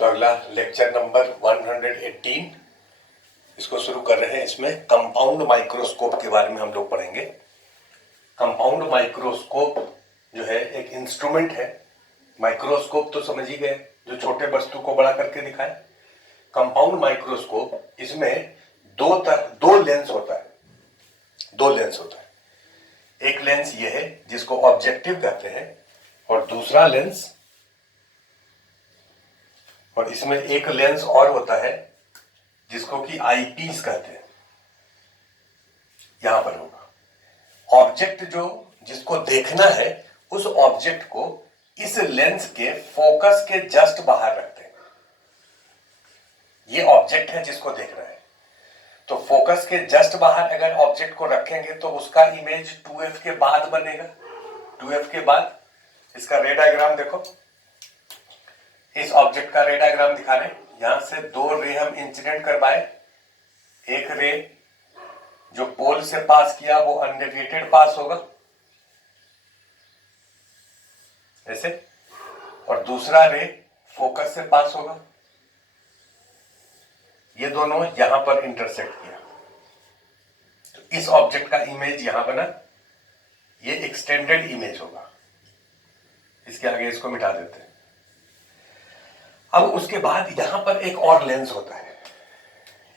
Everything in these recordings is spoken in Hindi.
तो अगला लेक्चर नंबर 118 इसको शुरू कर रहे हैं। इसमें कंपाउंड माइक्रोस्कोप के बारे में हम लोग पढ़ेंगे। कंपाउंड माइक्रोस्कोप जो है एक इंस्ट्रूमेंट है। माइक्रोस्कोप तो समझ ही गए, जो छोटे वस्तु को बड़ा करके दिखाए। कंपाउंड माइक्रोस्कोप, इसमें दो लेंस होता है। एक लेंस ये है जिसको ऑब्जेक्टिव कहते हैं, और दूसरा लेंस, और इसमें एक लेंस और होता है जिसको कि आईपीस कहते हैं। यहां पर होगा ऑब्जेक्ट जो जिसको देखना है, उस ऑब्जेक्ट को इस लेंस के फोकस के जस्ट बाहर रखते हैं। ये ऑब्जेक्ट है जिसको देखना है, तो फोकस के जस्ट बाहर अगर ऑब्जेक्ट को रखेंगे तो उसका इमेज 2f के बाद बनेगा। 2f के बाद इसका रे डायग्राम देखो। इस ऑब्जेक्ट का रे डायग्राम दिखा रहे हैं। यहां से दो रे हम इंसिडेंट करवाए। एक रे जो पोल से पास किया वो अनडेविएटेड पास होगा ऐसे, और दूसरा रे फोकस से पास होगा। ये दोनों यहां पर इंटरसेक्ट किया, तो इस ऑब्जेक्ट का इमेज यहां बना। ये एक्सटेंडेड इमेज होगा। इसके आगे इसको मिटा देते हैं। अब उसके बाद यहां पर एक और लेंस होता है।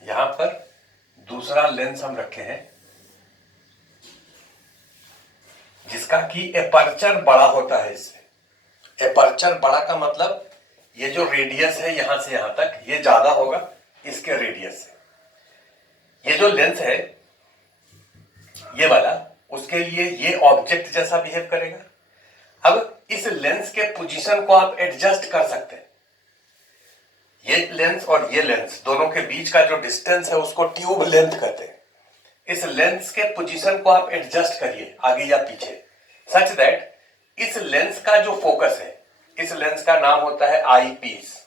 यहां पर दूसरा लेंस हम रखे हैं जिसका कि एपर्चर बड़ा होता है। इससे एपर्चर बड़ा का मतलब ये जो रेडियस है यहां से यहां तक, ये ज्यादा होगा इसके रेडियस से। ये जो लेंस है ये वाला, उसके लिए ये ऑब्जेक्ट जैसा बिहेव करेगा। अब इस लेंस के पोजीशन को आप एडजस्ट कर सकते हैं। ये लेंस और ये लेंस दोनों के बीच का जो डिस्टेंस है उसको ट्यूब लेंथ कहते हैं। इस लेंस के पोजीशन को आप एडजस्ट करिए आगे या पीछे, सच दैट इस लेंस का जो फोकस है, इस लेंस का नाम होता है आईपीस।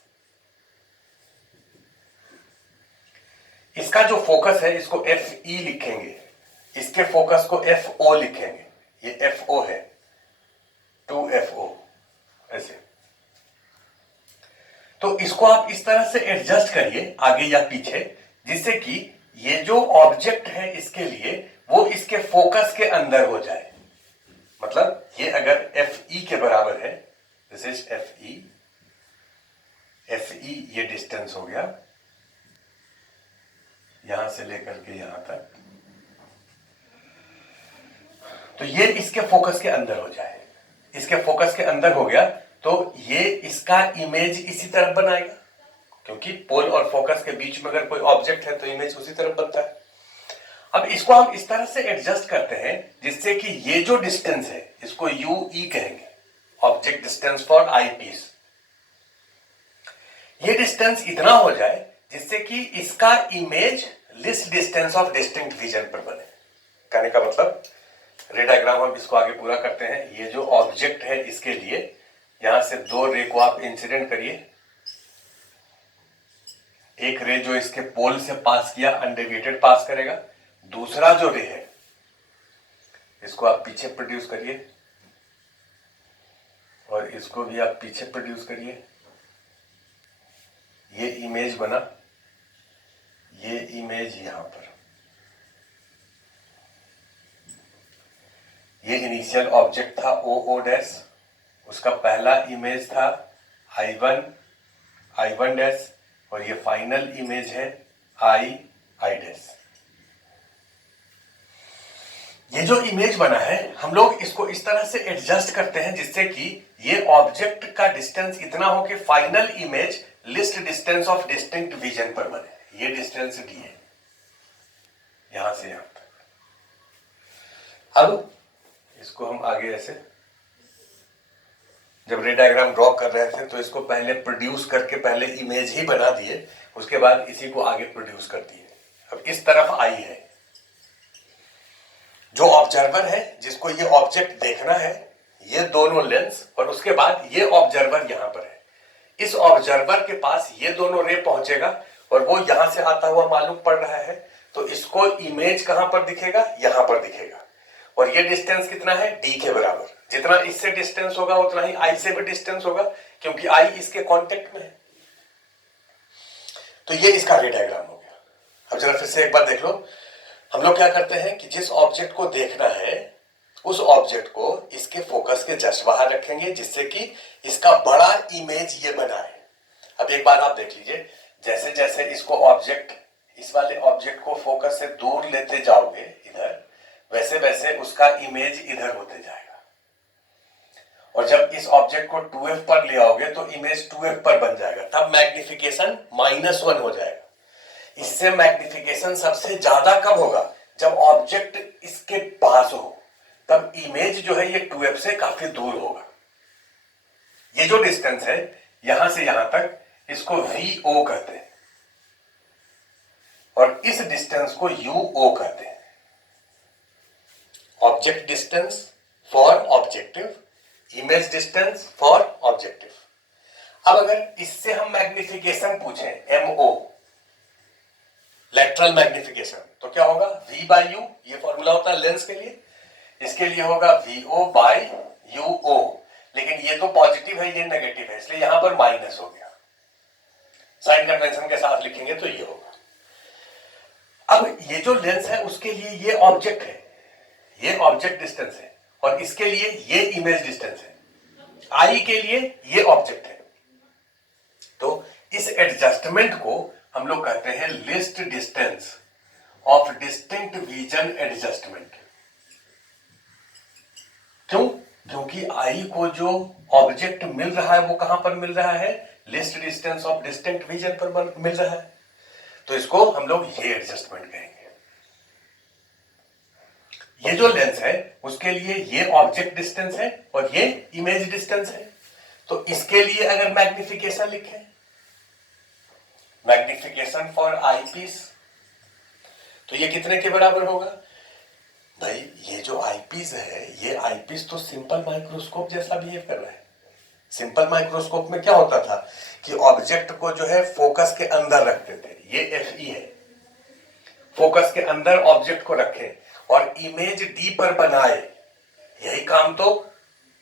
इसका जो फोकस है इसको FE लिखेंगे, इसके फोकस को FO लिखेंगे। ये FO है, 2FO ऐसे। तो इसको आप इस तरह से एडजस्ट करिए आगे या पीछे, जिससे कि ये जो ऑब्जेक्ट है इसके लिए वो इसके फोकस के अंदर हो जाए। मतलब ये अगर FE के बराबर है, दिस इज FE ये डिस्टेंस हो गया यहां से लेकर के यहां तक, तो ये इसके फोकस के अंदर हो जाए। इसके फोकस के अंदर हो गया तो ये इसका इमेज इसी तरफ बनाएगा, क्योंकि पोल और फोकस के बीच में अगर कोई ऑब्जेक्ट है तो इमेज उसी तरफ बनता है। अब इसको हम इस तरह से एडजस्ट करते हैं जिससे कि ये जो डिस्टेंस है इसको UE कहेंगे, ऑब्जेक्ट डिस्टेंस फॉर आईपीस। ये डिस्टेंस इतना हो जाए जिससे कि इसका image list distance of distinct vision पर बने। कहने का मतलब, रे डायग्राम हम इसको आगे पूरा करते हैं। ये जो ऑब्जेक्ट है इसके लिए यहां से दो रे को आप इंसिडेंट करिए। एक रे जो इसके पोल से पास किया अनडेविएटेड पास करेगा। दूसरा जो रे है इसको आप पीछे प्रोड्यूस करिए, और इसको भी आप पीछे प्रोड्यूस करिए। ये इमेज बना, ये इमेज यहां पर। ये इनिशियल ऑब्जेक्ट था OO', उसका पहला इमेज था I1, और ये फाइनल इमेज है I'। ये जो इमेज बना है हम लोग इसको इस तरह से एडजस्ट करते हैं जिससे कि ये ऑब्जेक्ट का डिस्टेंस इतना हो कि final image list distance of distinct vision पर बने। ये डिस्टेंस D है यहां से यहां तक। अब इसको हम आगे ऐसे, जब रे डायग्राम ड्रॉ कर रहे थे तो इसको पहले प्रोड्यूस करके पहले इमेज ही बना दिए, उसके बाद इसी को आगे प्रोड्यूस कर दिए। अब इस तरफ I है, जो ऑब्जर्वर है जिसको ये ऑब्जेक्ट देखना है, ये दोनों लेंस, और उसके बाद ये ऑब्जर्वर यहां पर है। इस ऑब्जर्वर के पास ये दोनों रे पहुंचेगा और वो यहां से आता हुआ मालूम पड़ रहा है, तो इसको इमेज कहां पर दिखेगा, यहां पर दिखेगा। और ये डिस्टेंस कितना है, D के बराबर। जितना इससे डिस्टेंस होगा उतना ही I से भी डिस्टेंस होगा, क्योंकि I इसके कांटेक्ट में है। तो ये इसका रे डायग्राम हो गया। अब जरा फिर से एक बार देख लो। हम लोग क्या करते हैं कि जिस ऑब्जेक्ट को देखना है उस ऑब्जेक्ट को इसके फोकस के जस्ट बाहर रखेंगे, जिससे कि इसका बड़ा इमेज ये बनाए। अब एक बार आप देख लीजिए, जैसे जैसे इसको ऑब्जेक्ट, इस वाले ऑब्जेक्ट को फोकस से दूर लेते जाओगे इधर, वैसे वैसे उसका इमेज इधर होते जाएगा। और जब इस ऑब्जेक्ट को 2f पर ले आओगे तो इमेज 2f पर बन जाएगा, तब मैग्निफिकेशन -1 हो जाएगा। इससे मैग्निफिकेशन सबसे ज्यादा कब होगा? जब ऑब्जेक्ट इसके पास हो, तब इमेज जो है ये 2f से काफी दूर होगा। ये जो डिस्टेंस है यहां से यहां तक, इसको VO कहते हैं और इस डिस्टेंस को UO कहते हैं। Object distance for objective, image distance for objective. अब अगर इससे हम मैग्निफिकेशन पूछें, MO, लेटरल मैग्निफिकेशन, तो क्या होगा? V/U, ये फॉर्मूला होता है लेंस के लिए, इसके लिए होगा VO/UO। लेकिन ये तो पॉजिटिव है, ये नेगेटिव है, इसलिए यहां पर माइनस हो गया। साइन कन्वेंशन के साथ लिखेंगे तो ये होगा। अब ये जो लेंस है उसके लिए ये ऑब्जेक्ट है, ये ऑब्जेक्ट डिस्टेंस है, और इसके लिए ये इमेज डिस्टेंस है। आई के लिए ये ऑब्जेक्ट है। तो इस एडजस्टमेंट को हम लोग कहते हैं list distance of distinct vision adjustment. क्यों? क्योंकि आई को जो ऑब्जेक्ट मिल रहा है वो कहां पर मिल रहा है? List distance of distinct vision पर मिल रहा है। तो इसको हम लोग ये एडजस्टमेंट कहेंगे। ये जो लेंस है उसके लिए ये ऑब्जेक्ट डिस्टेंस है और ये इमेज डिस्टेंस है। तो इसके लिए अगर मैग्निफिकेशन लिखें, मैग्निफिकेशन फॉर आईपीस, तो ये कितने के बराबर होगा? भाई ये जो आईपीस है, ये आईपीस तो सिंपल माइक्रोस्कोप जैसा बिहेव कर रहा है। सिंपल माइक्रोस्कोप में क्या होता था कि ऑब्जेक्ट को जो है फोकस के अंदर रखते थे, ये FE है, फोकस के अंदर ऑब्जेक्ट को रखें और इमेज D पर बनाए। यही काम तो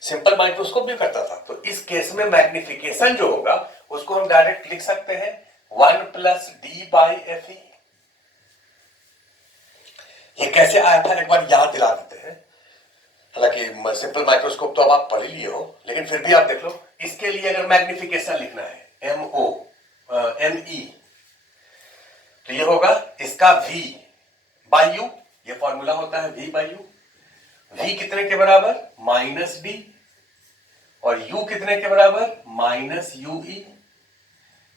सिंपल माइक्रोस्कोप भी करता था। तो इस केस में मैग्निफिकेशन जो होगा उसको हम डायरेक्ट लिख सकते हैं 1 + D/FE। ये कैसे आया था एक बार याद दिला देते हैं। हालांकि सिंपल माइक्रोस्कोप तो अब आप पढ़ ही लिए हो, लेकिन फिर भी आप देख लो। इसके लिए अगर मैग्निफिकेशन लिखना है ME, तो ये होगा इसका V/U, ये फॉर्मूला होता है V/U। V कितने के बराबर? -D, और U कितने के बराबर? -UE,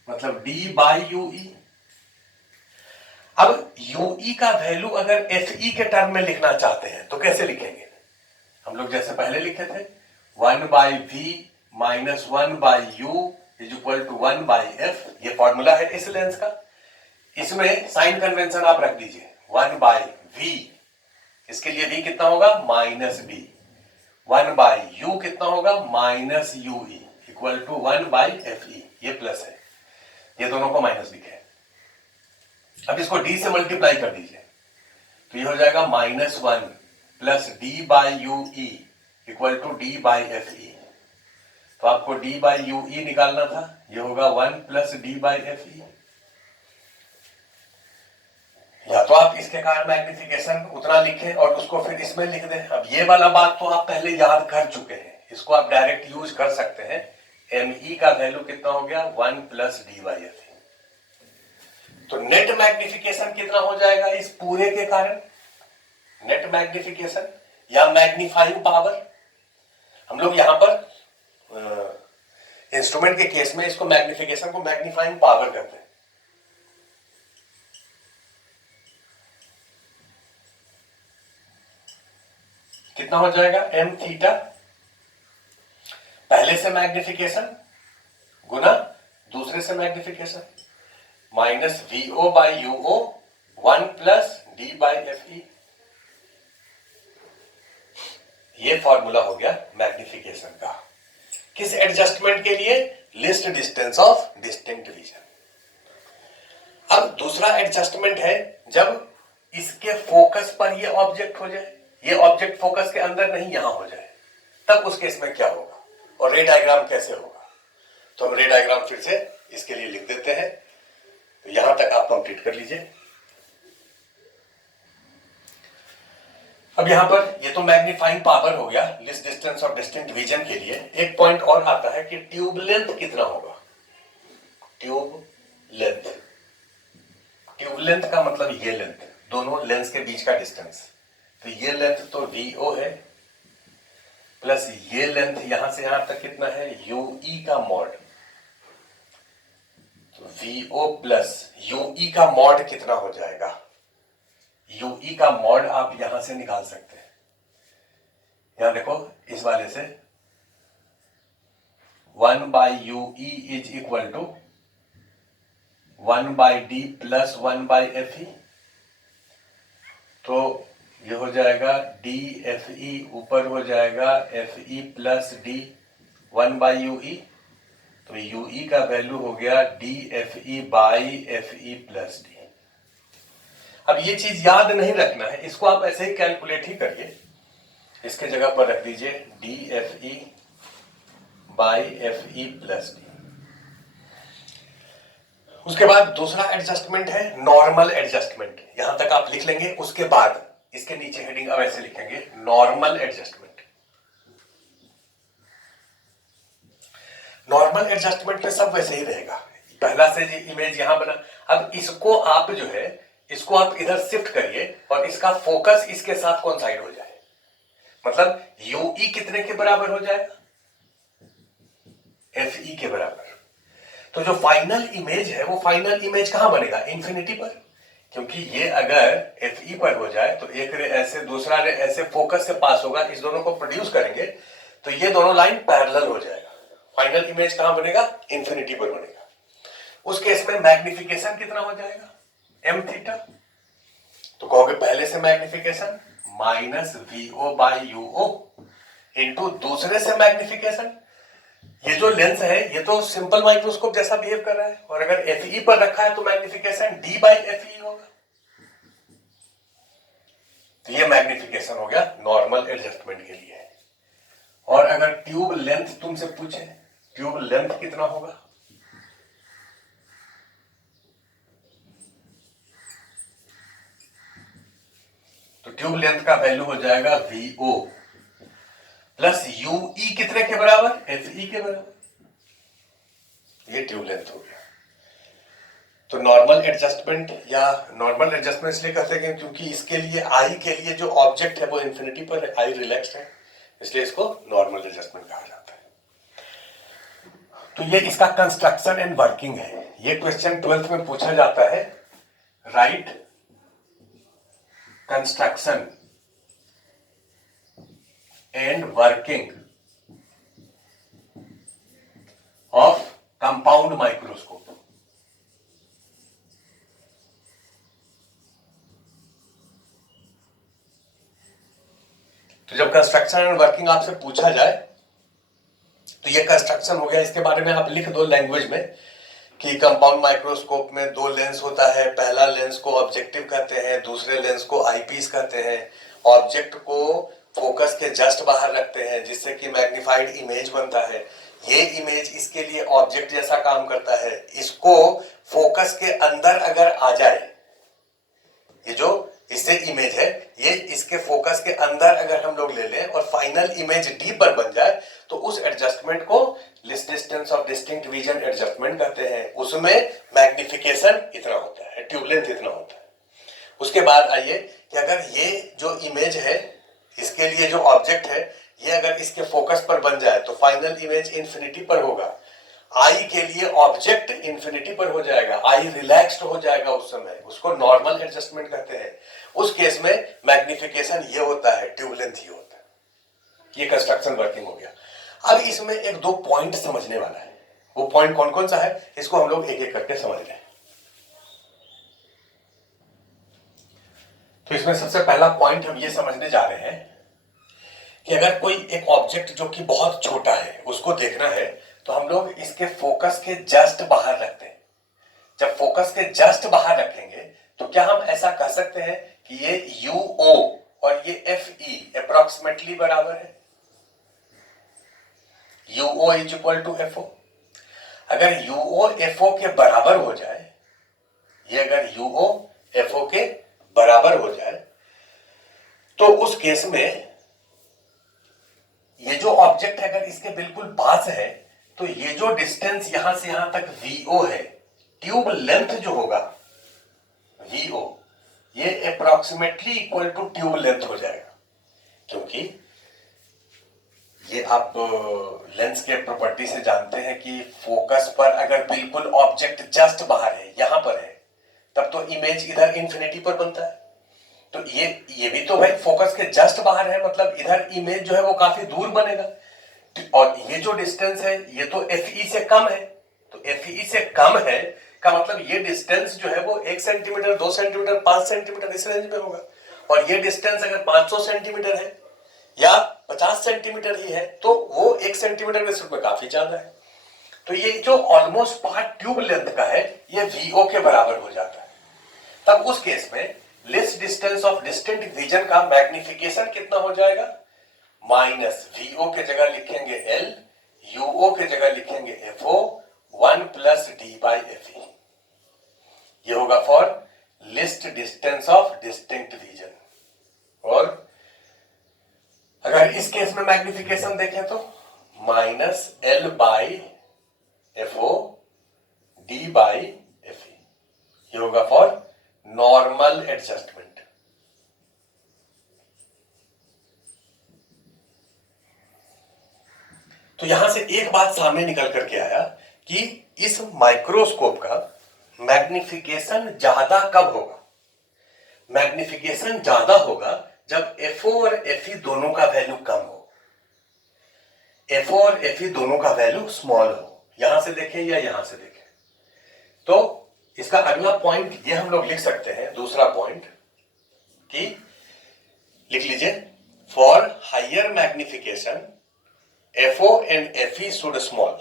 मतलब D/UE। अब UE का वैल्यू अगर FE के टर्म में लिखना चाहते हैं तो कैसे लिखेंगे? हम लोग जैसे पहले लिखे थे 1/V - 1/U = 1/F, ये फॉर्मूला है इस लेंस का। इसमें साइन कन्वेंशन आप रख दीजिए 1/V, इसके लिए V कितना होगा? -D, 1/U कितना होगा? -UE = 1/FE, ये प्लस है, ये दोनों को माइनस लिखे। अब इसको D से मल्टीप्लाई कर दीजिए तो ये हो जाएगा -1 + D/UE = D/FE। तो आपको D/UE निकालना था, ये होगा 1 + D/FE। या तो आप इसके कारण मैग्निफिकेशन उतना लिखें और उसको फिर इसमें लिख दें। अब ये वाला बात तो आप पहले याद कर चुके हैं, इसको आप डायरेक्ट यूज कर सकते हैं। ME का वैल्यू कितना हो गया? 1 + D/FE। तो नेट मैग्निफिकेशन कितना हो जाएगा इस पूरे के कारण? नेट मैग्निफिकेशन या मैग्नीफाइंग पावर, हम लोग यहां पर इंस्ट्रूमेंट के केस में इसको मैग्निफिकेशन को मैग्नीफाइंग पावर कहते हैं। कितना हो जाएगा? m(θ), पहले से मैग्निफिकेशन गुना दूसरे से मैग्निफिकेशन, -VO/UO 1 + D/FE। ये फॉर्मूला हो गया मैग्निफिकेशन का। किस एडजस्टमेंट के लिए? List distance of distinct vision. अब दूसरा एडजस्टमेंट है जब इसके फोकस पर ये ऑब्जेक्ट हो जाए, ये ऑब्जेक्ट फोकस के अंदर नहीं यहां हो जाए, तब उस केस में क्या होगा और रे डायग्राम कैसे होगा? तो हम रे डायग्राम फिर से इसके लिए लिख देते हैं। तो यहां तक आप कंप्लीट कर लीजिए। अब यहां पर ये तो मैग्नीफाइंग पावर हो गया लिस्ट डिस्टेंस और डिस्टिंक्ट विजन के लिए। एक पॉइंट और आता है कि ट्यूब लेंथ कितना होगा। ट्यूब लेंथ, ट्यूब लेंथ का मतलब ये लेंथ, दोनों लेंस के बीच का डिस्टेंस। तो ये लेंथ तो VO है, प्लस ये लेंथ यहां से यहां तक कितना है, UE का मॉड। तो VO प्लस UE का मॉड कितना हो जाएगा। UE का मॉड आप यहां से निकाल सकते हैं। यहां देखो इस वाले से 1/UE is equal to 1/D plus 1/FE। तो ये हो जाएगा DFE ऊपर हो जाएगा FE प्लस D 1/UE। तो UE का वैल्यू हो गया DFE by FE plus D। अब ये चीज याद नहीं रखना है, इसको आप ऐसे ही कैलकुलेट ही करिए। इसके जगह पर रख दीजिए DFE by FE plus D। उसके बाद दूसरा एडजस्टमेंट है नॉर्मल एडजस्टमेंट। यहां तक आप लिख लेंगे, उसके बाद इसके नीचे हेडिंग अब ऐसे लिखेंगे नॉर्मल एडजस्टमेंट। नॉर्मल एडजस्टमेंट में सब वैसे ही रहेगा, पहला से जो इमेज यहां बना। अब इसको आप जो है इसको आप इधर शिफ्ट करिए और इसका फोकस इसके साथ कोइंसाइड हो जाए। मतलब UE कितने के बराबर हो जाएगा, FE के बराबर। तो जो फाइनल इमेज है वो फाइनल इमेज कहां बनेगा, इंफिनिटी पर। क्योंकि ये अगर FE पर हो जाए तो एक रे ऐसे दूसरा रे ऐसे फोकस से पास होगा, इस दोनों को प्रोड्यूस करेंगे तो ये दोनों लाइन पैरेलल हो जाएगा। फाइनल इमेज कहां बनेगा, इंफिनिटी पर बनेगा। उस केस में मैग्निफिकेशन कितना हो जाएगा, m थीटा। तो कहोगे पहले से magnification minus VO by UO into दूसरे से मैग्निफिकेशन। ये जो लेंस है ये तो सिंपल माइक्रोस्कोप जैसा बिहेव कर रहा है, और अगर FE पर रखा है तो मैग्निफिकेशन D बाई FE होगा। तो ये मैग्निफिकेशन हो गया नॉर्मल एडजस्टमेंट के लिए। और अगर ट्यूब लेंथ तुमसे पूछे, ट्यूब लेंथ कितना होगा, तो ट्यूब लेंथ का वैल्यू हो जाएगा VO प्लस UE कितने के बराबर, FE के बराबर। ये ट्यूब लेंथ हो गया। तो नॉर्मल एडजस्टमेंट, या नॉर्मल एडजस्टमेंट इसलिए कहते हैं क्योंकि इसके लिए आई के लिए जो ऑब्जेक्ट है वो इंफिनिटी पर है, आई रिलैक्स्ड है, इसलिए इसको नॉर्मल एडजस्टमेंट कहा जाता है। तो ये इसका कंस्ट्रक्शन एंड वर्किंग है। ये क्वेश्चन 12th में पूछा जाता है, right construction and working of compound microscope. तो जब कंस्ट्रक्शन एंड वर्किंग आपसे पूछा जाए तो ये कंस्ट्रक्शन हो गया, इसके बारे में आप लिख दो लैंग्वेज में कि कंपाउंड माइक्रोस्कोप में दो लेंस होता है, पहला लेंस को ऑब्जेक्टिव कहते हैं, दूसरे लेंस को आईपीस कहते हैं। ऑब्जेक्ट को फोकस के जस्ट बाहर रखते हैं जिससे कि मैग्नीफाइड इमेज बनता है। ये इमेज इसके लिए ऑब्जेक्ट जैसा काम करता है। इसको फोकस के अंदर अगर आ जाए, ये जो इससे इमेज है ये इसके फोकस के अंदर अगर हम लोग ले लें और फाइनल इमेज डी पर बन जाए तो उस एडजस्टमेंट को list distance of distinct vision adjustment कहते हैं। उसमें मैग्निफिकेशन इतना होता है, ट्यूब लेंथ इतना होता है। उसके बाद आइए कि अगर ये जो इमेज है इसके लिए जो ऑब्जेक्ट है ये अगर इसके फोकस पर बन जाए तो फाइनल इमेज इंफिनिटी पर होगा। आई के लिए ऑब्जेक्ट इंफिनिटी पर हो जाएगा, आई रिलैक्स्ड हो जाएगा उस समय, उसको नॉर्मल एडजस्टमेंट कहते हैं। उस केस में मैग्निफिकेशन ये होता है, ट्यूब लेंथ ये होता है। ये कंस्ट्रक्शन वर्किंग हो गया। अब इसमें एक दो पॉइंट समझने वाला है। वो पॉइंट कौन कौन सा है इसको हम लोग एक एक करके समझ रहे हैं। तो इसमें सबसे पहला पॉइंट हम ये समझने जा रहे हैं कि अगर कोई एक ऑब्जेक्ट जो कि बहुत छोटा है उसको देखना है तो हम लोग इसके फोकस के जस्ट बाहर रखते हैं। जब फोकस के जस्ट बाहर रखेंगे तो क्या हम ऐसा कह सकते हैं कि ये UO और ये FE अप्रोक्सीमेटली बराबर है, UO is equal to FO। अगर UO FO के बराबर हो जाए ये अगर यूओ एफओ के बराबर हो जाए तो उस केस में ये जो ऑब्जेक्ट है अगर इसके बिल्कुल पास है तो ये जो डिस्टेंस यहां से यहां तक वीओ है, ट्यूब लेंथ जो होगा वीओ, ये approximately equal to tube length हो जाएगा। क्योंकि ये आप लेंस के प्रॉपर्टी से जानते हैं कि फोकस पर अगर बिल्कुल ऑब्जेक्ट जस्ट बाहर है, यहां पर है, तब तो इमेज इधर इंफिनिटी पर बनता है। तो ये भी तो भाई फोकस के जस्ट बाहर है, मतलब इधर इमेज जो है वो काफी दूर बनेगा। और ये जो डिस्टेंस है ये तो FE से कम है, तो FE से कम है का मतलब ये डिस्टेंस जो है वो 1 सेंटीमीटर, 2 सेंटीमीटर, 5 सेंटीमीटर इस रेंज में होगा। और ये डिस्टेंस अगर 500 सेंटीमीटर है या 50 सेंटीमीटर ही है तो वो 1 सेंटीमीटर के रूप में काफी ज्यादा है। तो ये जो ऑलमोस्ट पार्ट ट्यूब लेंथ का है ये VO के बराबर हो जाता है। तब उस केस में less distance of distinct region का मैग्निफिकेशन कितना हो जाएगा? माइनस VO के जगह लिखेंगे L, UO के जगह लिखेंगे FO, 1 प्लस D/FE। ये होगा for least distance of distinct region. और अगर इस केस में मैग्निफिकेशन देखें तो माइनस L/FO D/FE। ये होगा फॉर नॉर्मल एडजस्टमेंट। तो यहां से एक बात सामने निकल करके आया कि इस माइक्रोस्कोप का मैग्निफिकेशन ज्यादा कब होगा? मैग्निफिकेशन ज्यादा होगा जब FO और FE दोनों का वैल्यू कम हो। FO और FE दोनों का वैल्यू स्मॉल हो, यहां से देखें या यहां से देखें। तो इसका अगला पॉइंट ये हम लोग लिख सकते हैं, दूसरा पॉइंट कि लिख लीजिए, for higher magnification FO and FE should small।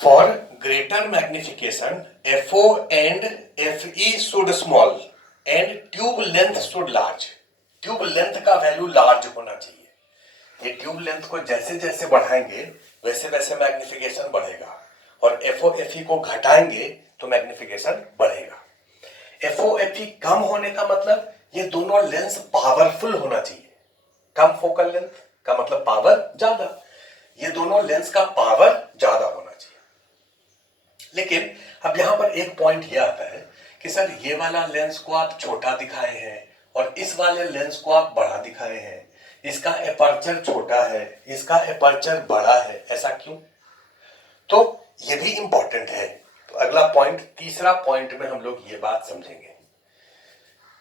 For greater magnification FO and FE should small and tube length should large। Tube length का वैल्यू लार्ज होना चाहिए। ये ट्यूब लेंथ को जैसे जैसे बढ़ाएंगे वैसे वैसे मैग्निफिकेशन बढ़ेगा, और FO FE को घटाएंगे तो मैग्निफिकेशन बढ़ेगा। FO FE कम होने का मतलब ये दोनों लेंस पावरफुल होना चाहिए। कम फोकल लेंथ का मतलब पावर ज्यादा, ये दोनों लेंस का पावर ज्यादा होना चाहिए। लेकिन अब यहां पर एक पॉइंट ये आता है कि सर ये वाला लेंस को आप छोटा दिखाए हैं और इस वाले लेंस को आप बड़ा दिखाए हैं, इसका एपर्चर छोटा है, इसका एपर्चर बड़ा है, ऐसा क्यों? तो ये भी इंपॉर्टेंट है। तो अगला पॉइंट, तीसरा पॉइंट में हम लोग ये बात समझेंगे।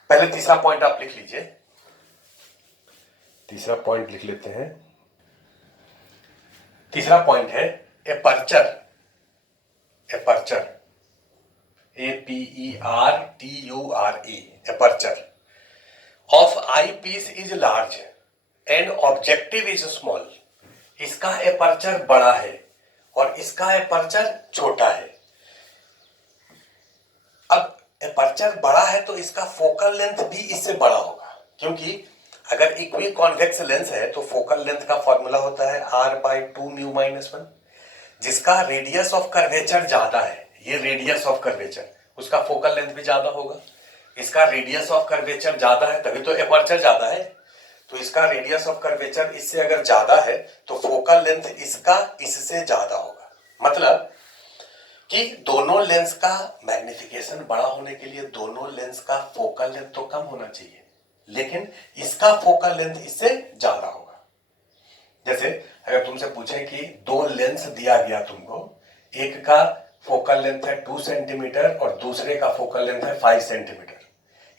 पहले तीसरा पॉइंट आप लिख लीजिए, तीसरा पॉइंट लिख लेते हैं। तीसरा पॉइंट है aperture. Aperture APERTURE, aperture of eye piece is large and objective is small. इसका एपर्चर बड़ा है और इसका एपर्चर छोटा है। अब एपर्चर बड़ा है तो इसका फोकल लेंथ भी इससे बड़ा होगा, क्योंकि अगर इक्वी कॉन्वेक्स लेंस है तो फोकल लेंथ का फॉर्मूला होता है R/2μ-1। जिसका रेडियस ऑफ कर्वेचर ज्यादा है, ये रेडियस ऑफ कर्वेचर, उसका फोकल लेंथ भी ज्यादा होगा। इसका रेडियस ऑफ कर्वेचर ज्यादा है तभी तो एपर्चर ज्यादा है। तो इसका रेडियस ऑफ कर्वेचर इससे अगर ज्यादा है तो फोकल लेंथ इसका इससे ज्यादा होगा। मतलब कि दोनों लेंस का मैग्निफिकेशन बड़ा होने के लिए दोनों लेंस का फोकल लेंथ तो कम होना चाहिए, लेकिन इसका फोकल लेंथ इससे ज्यादा होगा। जैसे अगर तुमसे पूछे कि दो लेंस दिया गया तुमको, एक का फोकल लेंथ है 2 सेंटीमीटर और दूसरे का फोकल लेंथ है 5 सेंटीमीटर,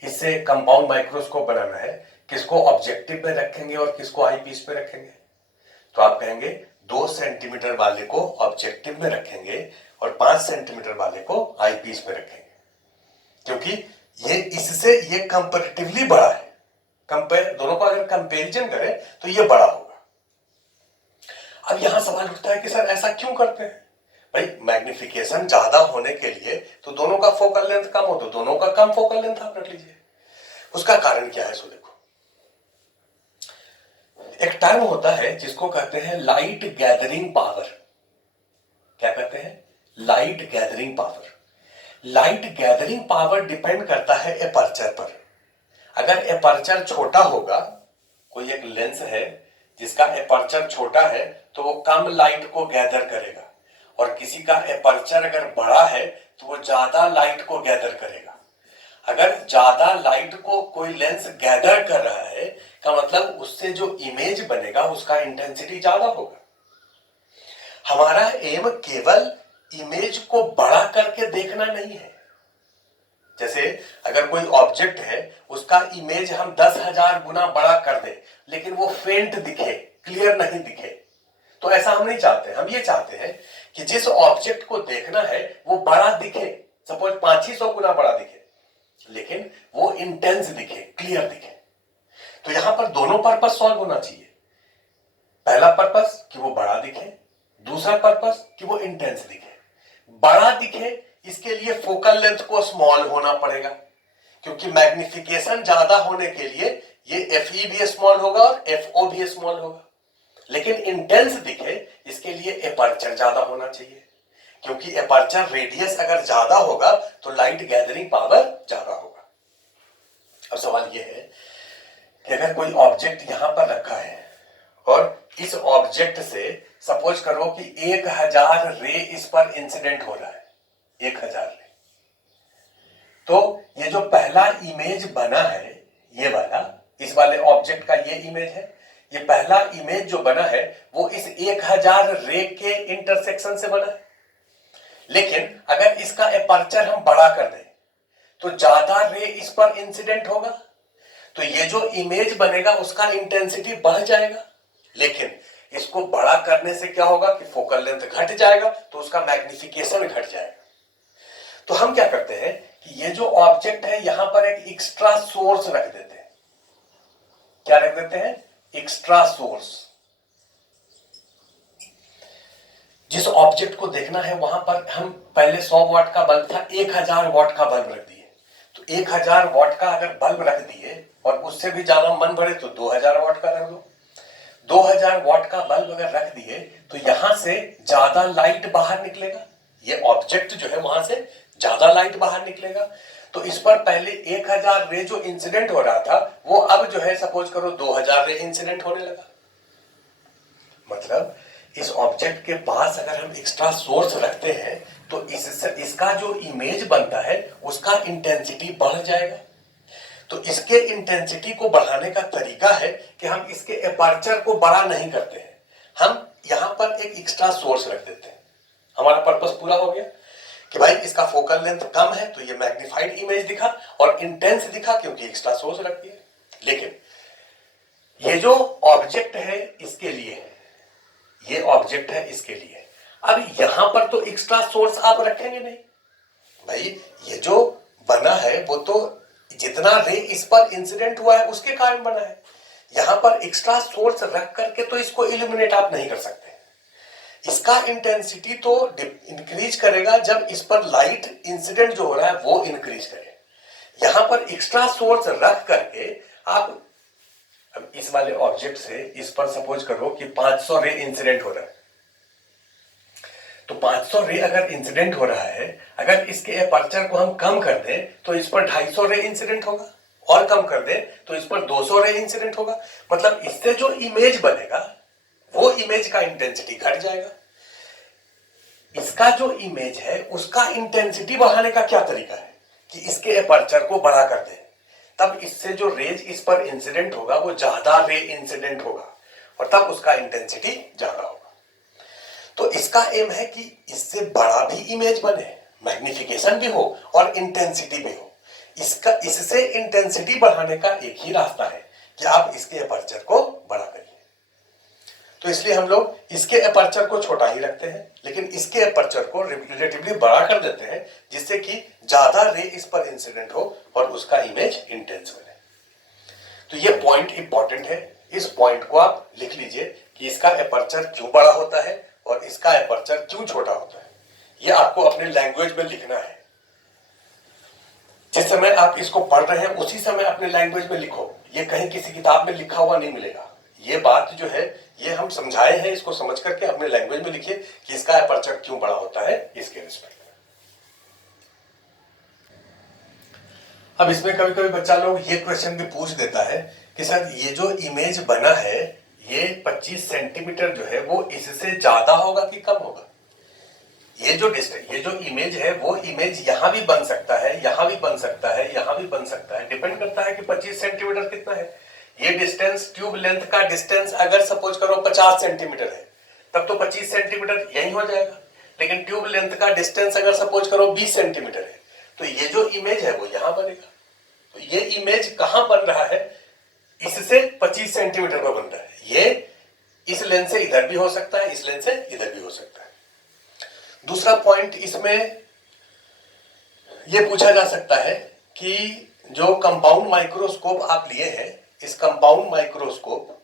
इससे कंपाउंड माइक्रोस्कोप बनाना है, किसको ऑब्जेक्टिव में रखेंगे और किसको आई पीस पे रखेंगे? तो आप कहेंगे 2 सेंटीमीटर वाले को ऑब्जेक्टिव में रखेंगे और 5 सेंटीमीटर वाले को आई पीस में रखेंगे, क्योंकि ये इससे ये कंपैरेटिवली बड़ा है। कंपेयर दोनों को अगर कंपैरिजन करें तो ये बड़ा होगा। अब यहां सवाल उठता है कि सर ऐसा क्यों करते हैं? भाई मैग्निफिकेशन ज्यादा होने के लिए तो दोनों का फोकल लेंथ कम हो तो दोनों का कम फोकल लेंथ आप रख लीजिए। उसका कारण क्या है? सो देखो, एक टर्म होता है जिसको कहते हैं लाइट गैदरिंग पावर। क्या कहते हैं, light gathering power. Light gathering power depend करता है एपर्चर पर। अगर एपर्चर छोटा होगा, कोई एक लेंस है जिसका एपर्चर छोटा है तो वो कम लाइट को गैदर करेगा, और किसी का एपर्चर अगर बड़ा है तो वो ज्यादा लाइट को गैदर करेगा। अगर ज्यादा लाइट को कोई लेंस गैदर कर रहा है का मतलब उससे जो इमेज बनेगा उसका इंटेंसिटी ज्यादा होगा। हमारा एम केवल इमेज को बड़ा करके देखना नहीं है। जैसे अगर कोई ऑब्जेक्ट है उसका इमेज हम 10,000 गुना बड़ा कर दें लेकिन वो फेंट दिखे, क्लियर नहीं दिखे, तो ऐसा हम नहीं चाहते। हम ये चाहते हैं कि जिस ऑब्जेक्ट को देखना है वो बड़ा दिखे, सपोज 500 गुना बड़ा दिखे, लेकिन वो इंटेंस दिखे, क्लियर दिखे। तो यहां पर दोनों पर्पस सॉल्व होना चाहिए। पहला पर्पस कि वो बड़ा दिखे, दूसरा पर्पस कि वो इंटेंस दिखे। बड़ा दिखे इसके लिए फोकल लेंथ को स्मॉल होना पड़ेगा, क्योंकि मैग्निफिकेशन ज्यादा होने के लिए ये Fe भी स्मॉल होगा और Fo भी स्मॉल होगा। लेकिन इंटेंस दिखे इसके लिए एपर्चर ज्यादा होना चाहिए, क्योंकि एपर्चर रेडियस अगर ज्यादा होगा तो लाइट गैदरिंग पावर ज्यादा होगा। अब सवाल यह है कि अगर कोई ऑब्जेक्ट यहां पर रखा है और इस ऑब्जेक्ट से सपोज करो कि 1000 रे इस पर इंसिडेंट हो रहा है, 1000 रे, तो ये जो पहला इमेज बना है ये वाला, इस वाले ऑब्जेक्ट का ये इमेज है, ये पहला इमेज जो बना है वो इस 1000 रे के इंटरसेक्शन से बना है। लेकिन अगर इसका एपर्चर हम बड़ा कर दें तो ज्यादा रे इस पर इंसिडेंट होगा, तो ये जो इमेज बनेगा उसका इंटेंसिटी बढ़ जाएगा। लेकिन इसको बड़ा करने से क्या होगा कि फोकल लेंथ घट जाएगा, तो उसका मैग्निफिकेशन घट जाएगा। तो हम क्या करते हैं कि ये जो ऑब्जेक्ट है यहां पर एक एक्स्ट्रा सोर्स रख देते हैं। क्या रख देते हैं? Extra source. जिस ऑब्जेक्ट को देखना है वहां पर हम पहले 100 वाट का बल्ब था, 1000 वाट का बल्ब रख दिए। तो 1000 वाट का अगर बल्ब रख दिए और उससे भी ज्यादा मन भरे तो 2000 वाट का रख दो। 2000 वाट का बल्ब अगर रख दिए तो यहां से ज्यादा लाइट बाहर निकलेगा, ये ऑब्जेक्ट जो है वहां से ज्यादा लाइट बाहर निकलेगा। तो इस पर पहले 1000 रे जो इंसिडेंट हो रहा था वो अब जो है सपोज करो 2000 रे इंसिडेंट होने लगा। मतलब इस ऑब्जेक्ट के पास अगर हम एक्स्ट्रा सोर्स रखते हैं तो इसका जो इमेज बनता है उसका इंटेंसिटी बढ़ जाएगा। तो इसके इंटेंसिटी को बढ़ाने का तरीका है कि हम इसके एपर्चर को बड़ा नहीं करते हैं, हम यहां पर एक एक्स्ट्रा सोर्स रख देते हैं। हमारा पर्पस पूरा हो गया कि भाई इसका फोकल लेंथ कम है तो ये मैग्नीफाइड इमेज दिखा और इंटेंस दिखा क्योंकि एक्स्ट्रा सोर्स रख दिया। लेकिन ये जो ऑब्जेक्ट है इसके लिए है, ये ऑब्जेक्ट है इसके लिए। अब यहां पर तो एक्स्ट्रा सोर्स आप रखेंगे नहीं भाई, ये जो बना है वो तो जितना रे इस पर इंसिडेंट हुआ है उसके कारण बना है। यहां पर एक्स्ट्रा सोर्स रख करके तो इसको इल्यूमिनेट आप नहीं कर सकते। इसका इंटेंसिटी तो इंक्रीज करेगा जब इस पर लाइट इंसिडेंट जो हो रहा है वो इंक्रीज करे। यहां पर एक्स्ट्रा सोर्स रख करके आप अब इस वाले ऑब्जेक्ट से इस पर सपोज करो कि 500 रे इंसिडेंट हो रहा है, तो 500 रे अगर इंसिडेंट हो रहा है, अगर इसके एपर्चर को हम कम कर दें तो इस पर 250 रे इंसिडेंट होगा, और कम कर दें तो इस पर 200 रे इंसिडेंट होगा। मतलब इससे जो इमेज बनेगा वो इमेज का इंटेंसिटी घट जाएगा। इसका जो इमेज है उसका इंटेंसिटी बढ़ाने का क्या तरीका है कि इसके एपर्चर को बड़ा कर दें, तब इससे जो रेज इस पर इंसिडेंट होगा वो ज्यादा रे इंसिडेंट होगा और तब उसका इंटेंसिटी ज्यादा होगा। तो इसका एम है कि इससे बड़ा भी इमेज बने, मैग्निफिकेशन भी हो और इंटेंसिटी भी हो। इससे इंटेंसिटी बढ़ाने का एक ही रास्ता है कि आप इसके एपर्चर को बड़ा करिए। तो इसलिए हम लोग इसके एपर्चर को छोटा ही रखते हैं लेकिन इसके एपर्चर को रिलेटिवली बड़ा कर देते हैं जिससे कि ज्यादा रे इस पर इंसिडेंट हो और उसका इमेज इंटेंस बने। तो ये पॉइंट इंपॉर्टेंट है, इस पॉइंट को आप लिख लीजिए कि इसका एपर्चर क्यों बड़ा होता है और इसका एपर्चर क्यों छोटा होता है। ये आपको अपने लैंग्वेज में लिखना है। जिस समय आप इसको पढ़ रहे हैं उसी समय अपने लैंग्वेज में लिखो, ये कहीं किसी किताब में लिखा हुआ नहीं मिलेगा। ये बात जो है ये हम समझाए हैं, इसको समझ करके अपने लैंग्वेज में लिखिए कि इसका अपर्चर क्यों बड़ा होता है इसके रिस्पेक्ट में। अब इसमें कभी कभी बच्चा लोग ये क्वेश्चन भी पूछ देता है कि सर ये जो इमेज बना है ये 25 सेंटीमीटर जो है वो इससे ज्यादा होगा कि कम होगा? ये जो इमेज है वो इमेज यहां भी बन सकता है, यहां भी बन सकता है, यहां भी बन सकता है, डिपेंड करता है कि 25 सेंटीमीटर कितना है। ये डिस्टेंस, ट्यूब लेंथ का डिस्टेंस अगर सपोज करो 50 सेंटीमीटर है तब तो 25 सेंटीमीटर यही हो जाएगा। लेकिन ट्यूब लेंथ का डिस्टेंस अगर सपोज करो 20 सेंटीमीटर है तो ये जो इमेज है वो यहां बनेगा। तो ये इमेज कहां बन रहा है? इससे 25 सेंटीमीटर पर बन रहा है। ये इस लेंथ से इधर भी हो सकता है, इस लेंथ से इधर भी हो सकता है। दूसरा पॉइंट इसमें यह पूछा जा सकता है कि जो कंपाउंड माइक्रोस्कोप आप लिए हैं, इस कंपाउंड माइक्रोस्कोप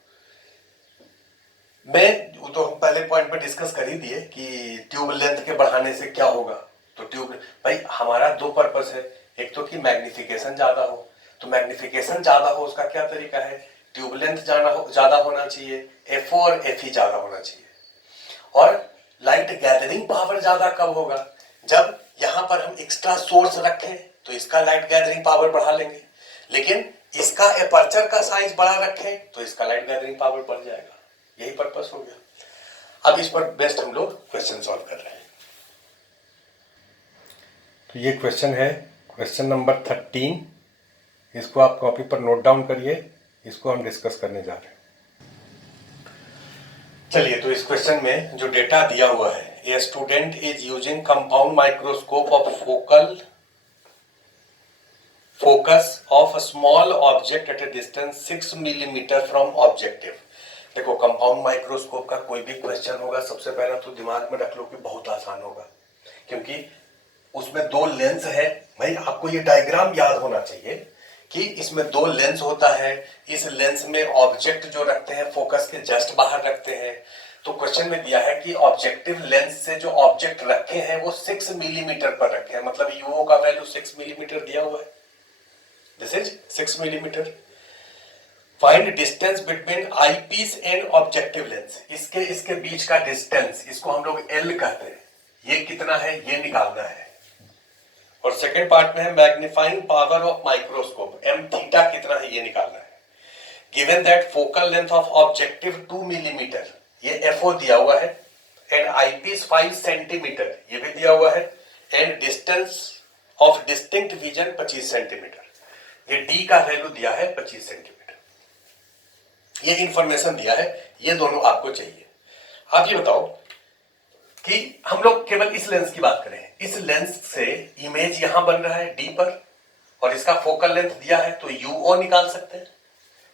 में तो हम पहले पॉइंट पे डिस्कस कर ही दिए कि ट्यूब लेंथ के बढ़ाने से क्या होगा। तो ट्यूब भाई हमारा दो पर्पस है, एक तो कि मैग्निफिकेशन ज्यादा हो, तो मैग्निफिकेशन ज्यादा हो उसका क्या तरीका है? ट्यूब लेंथ ज्यादा होना चाहिए, एफओ और एफई ज्यादा होना चाहिए। और लाइट गैदरिंग पावर ज्यादा कब होगा? जब यहां पर हम एक्स्ट्रा सोर्स रखें तो इसका लाइट गैदरिंग पावर बढ़ा लेंगे, लेकिन इसका एपर्चर का साइज बड़ा रखें तो इसका लाइट गैदरिंग पावर बढ़ जाएगा। यही पर्पस हो गया। अब इस पर बेस्ट हम लोग क्वेश्चन सॉल्व कर रहे हैं। तो ये क्वेश्चन है क्वेश्चन नंबर 13। इसको आप कॉपी पर नोट डाउन करिए, इसको हम डिस्कस करने जा रहे हैं। चलिए, तो इस क्वेश्चन में जो डेटा दिया हुआ है, a student is using compound microscope of focus of a small object at A distance 6 millimetre from objective. देखो, कंपाउंड माइक्रोस्कोप का कोई भी क्वेश्चन होगा, सबसे पहला तो दिमाग में रख लो कि बहुत आसान होगा, क्योंकि उसमें दो लेंस है। भाई आपको ये डायग्राम याद होना चाहिए कि इसमें दो लेंस होता है, इस लेंस में ऑब्जेक्ट जो रखते हैं फोकस के जस्ट बाहर रखते हैं। तो क्वेश्चन में दिया है कि ऑब्जेक्टिव लेंस से जो ऑब्जेक्ट रखे हैं वो 6 मिलीमीटर पर रखे हैं, मतलब यूओ का वैल्यू 6 मिलीमीटर दिया हुआ है। This is 6 millimetre. Find distance between eye piece and objective lens. इसके बीच का डिस्टेंस, इसको हम लोग एल कहते हैं, ये कितना है ये निकालना है। और सेकेंड पार्ट में है magnifying power of microscope, M theta कितना है ये निकालना है। Given that focal length of objective 2 millimetre, ये एफओ दिया हुआ है, एंड आईपीस 5 सेंटीमीटर, ये भी दिया हुआ है, and distance of distinct vision 25 centimetre, ये डी का वैल्यू दिया है 25 सेंटीमीटर। ये इंफॉर्मेशन दिया है, ये दोनों आपको चाहिए। आप ये बताओ कि हम लोग केवल इस लेंस की बात करें, इस लेंस से इमेज यहां बन रहा है डी पर, और इसका फोकल लेंथ दिया है, तो यूओ निकाल सकते हैं।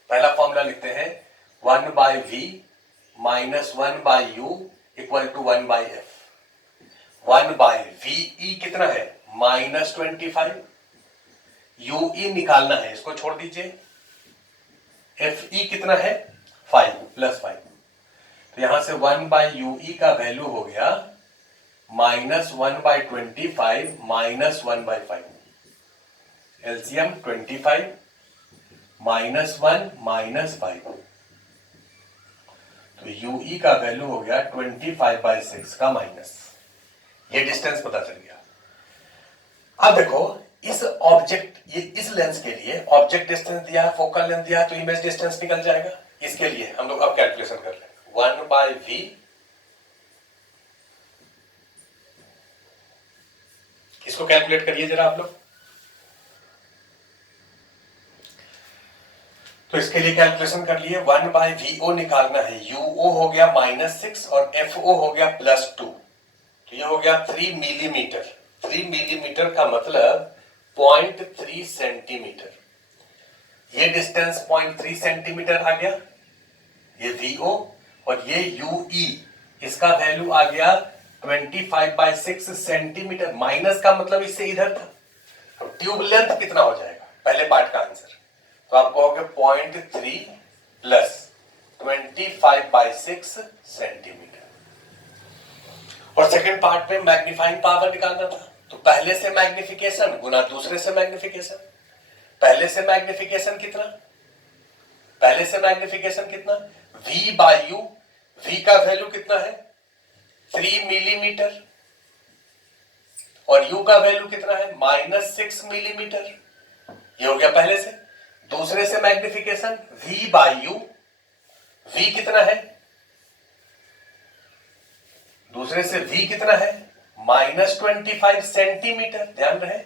पहला फॉर्मूला लिखते हैं 1/v minus 1/u equal to 1/f। 1/ve कितना है? -25। ue निकालना है, इसको छोड़ दीजिए। fe कितना है? 5 + 5। तो यहां से 1/ue का वैल्यू हो गया -1/25 माइनस 1/5। एलसीएम 25 -1 -5, तो ue का वैल्यू हो गया 25/6 का माइनस। ये डिस्टेंस पता चल गया। अब देखो, इस ऑब्जेक्ट, ये इस लेंस के लिए ऑब्जेक्ट डिस्टेंस दिया है, फोकल लेंथ दिया है, तो इमेज डिस्टेंस निकल जाएगा। इसके लिए हम लोग अब कैलकुलेशन कर रहे हैं। 1/v इसको कैलकुलेट करिए जरा आप लोग। तो इसके लिए कैलकुलेशन कर लिए, 1/vo निकालना है, uo हो गया -6 और fo हो गया +2, तो ये हो गया 3 मिलीमीटर। 3 मिलीमीटर का मतलब 0.3 सेंटीमीटर। ये डिस्टेंस 0.3 सेंटीमीटर आ गया, ये vo, और ये ue, इसका वैल्यू आ गया 25/6 सेंटीमीटर। माइनस का मतलब इससे इधर था। तो ट्यूब लेंथ कितना हो जाएगा? पहले पार्ट का आंसर, तो आप कहोगे 0.3 प्लस 25/6 सेंटीमीटर। और सेकंड पार्ट में मैग्नीफाइंग पावर निकालना था, तो पहले से मैग्निफिकेशन गुना दूसरे से मैग्निफिकेशन। पहले से मैग्निफिकेशन कितना? V बाय U, V का वैल्यू कितना है 3 मिलीमीटर और U का वैल्यू कितना है -6 मिलीमीटर। ये हो गया पहले से। दूसरे से magnification V by U, V कितना है, दूसरे से V कितना है -25 सेंटीमीटर, ध्यान रहे,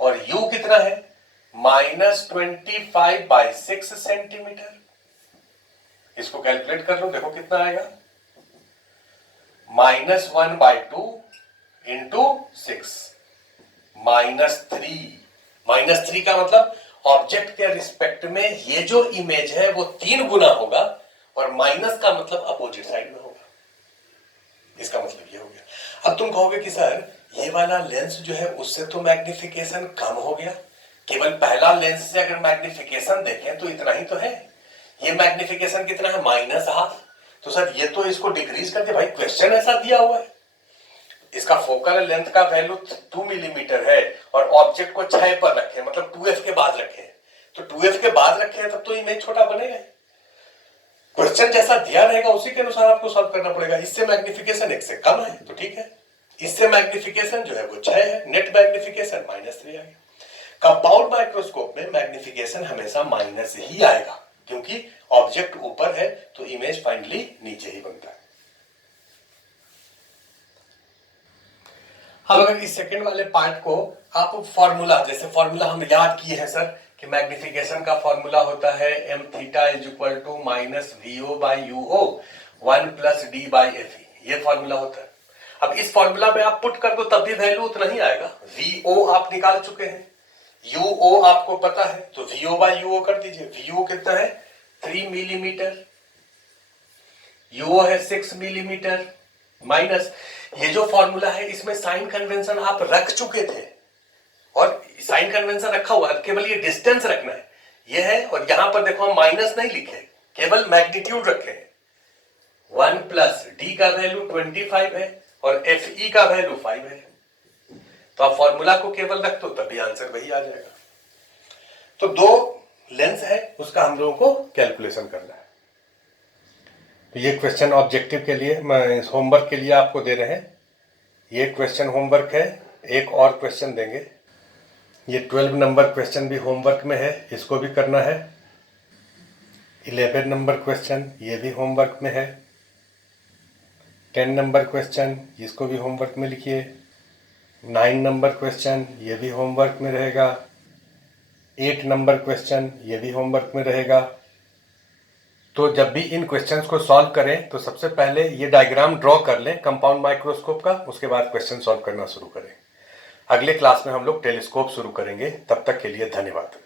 और U कितना है -25/6 सेंटीमीटर। इसको कैलकुलेट कर लो, देखो कितना आएगा -1/2 इंटू 6 -3 का मतलब ऑब्जेक्ट के रिस्पेक्ट में ये जो इमेज है वो 3 गुना होगा और माइनस का मतलब अपोजिट साइड में होगा। इसका मतलब ये हो गया। अब तुम कहोगे कि सर ये वाला लेंस जो है उससे तो मैग्निफिकेशन कम हो गया, केवल पहला लेंस से अगर मैग्निफिकेशन देखें तो इतना ही तो है, ये मैग्निफिकेशन कितना है -1/2। तो सर ये तो इसको डिक्रीज करके, भाई क्वेश्चन ऐसा दिया हुआ है, इसका फोकल लेंथ का वैल्यू 2 मिलीमीटर है और ऑब्जेक्ट को 6 पर रखे, मतलब 2f के बाद रखे, तो 2f के बाद रखे तब तो इमेज छोटा बनेगा। क्वेश्चन जैसा दिया रहेगा उसी के अनुसार आपको सॉल्व करना पड़ेगा। इससे मैग्निफिकेशन 1 से कम है तो ठीक है, इससे मैग्निफिकेशन जो है वो 6 है, नेट मैग्निफिकेशन -3 आएगा। कंपाउंड माइक्रोस्कोप में मैग्निफिकेशन हमेशा माइनस ही आएगा क्योंकि ऑब्जेक्ट ऊपर है तो इमेज फाइनली नीचे ही बनता है। अब अगर इस सेकंड वाले पार्ट को आप फॉर्मूला, जैसे फॉर्मूला हम याद किए हैं सर कि मैग्निफिकेशन का फॉर्मूला होता है m theta is equal to -vo by UO 1 + d by fe, ये फॉर्मूला होता है। अब इस फॉर्मूला में आप पुट कर दो तब भी वैल्यू उतना ही आएगा। vo आप निकाल चुके हैं, uo आपको पता है तो vo बाई यूओ कर दीजिए। vo कितना है 3 मिलीमीटर, uo है 6 मिलीमीटर माइनस ये जो फॉर्मूला है इसमें साइन कन्वेंशन आप रख चुके थे और साइन कन्वेंशन रखा हुआ है, केवल ये डिस्टेंस रखना है, ये है। और यहां पर देखो हम माइनस नहीं लिखे, केवल मैग्नीट्यूड रखे हैं। 1 + d का वैल्यू 25 है और fe का वैल्यू 5 है, तो आप फॉर्मूला को केवल रख दो तभी आंसर वही आ जाएगा। तो 2 लेंस है उसका हम लोगों को कैलकुलेशन करना है। तो ये क्वेश्चन ऑब्जेक्टिव के लिए, होमवर्क के लिए आपको दे रहे हैं। ये क्वेश्चन होमवर्क है, एक और क्वेश्चन देंगे। ये 12 नंबर क्वेश्चन भी होमवर्क में है, इसको भी करना है। 11 नंबर क्वेश्चन ये भी होमवर्क में है। 10 नंबर क्वेश्चन इसको भी होमवर्क में लिखिए। 9 नंबर क्वेश्चन ये भी होमवर्क में रहेगा। 8 नंबर क्वेश्चन ये भी होमवर्क में रहेगा। तो जब भी इन क्वेश्चंस को सॉल्व करें तो सबसे पहले ये डायग्राम ड्रॉ कर लें कंपाउंड माइक्रोस्कोप का, उसके बाद क्वेश्चन सॉल्व करना शुरू करें। अगले क्लास में हम लोग टेलीस्कोप शुरू करेंगे। तब तक के लिए धन्यवाद।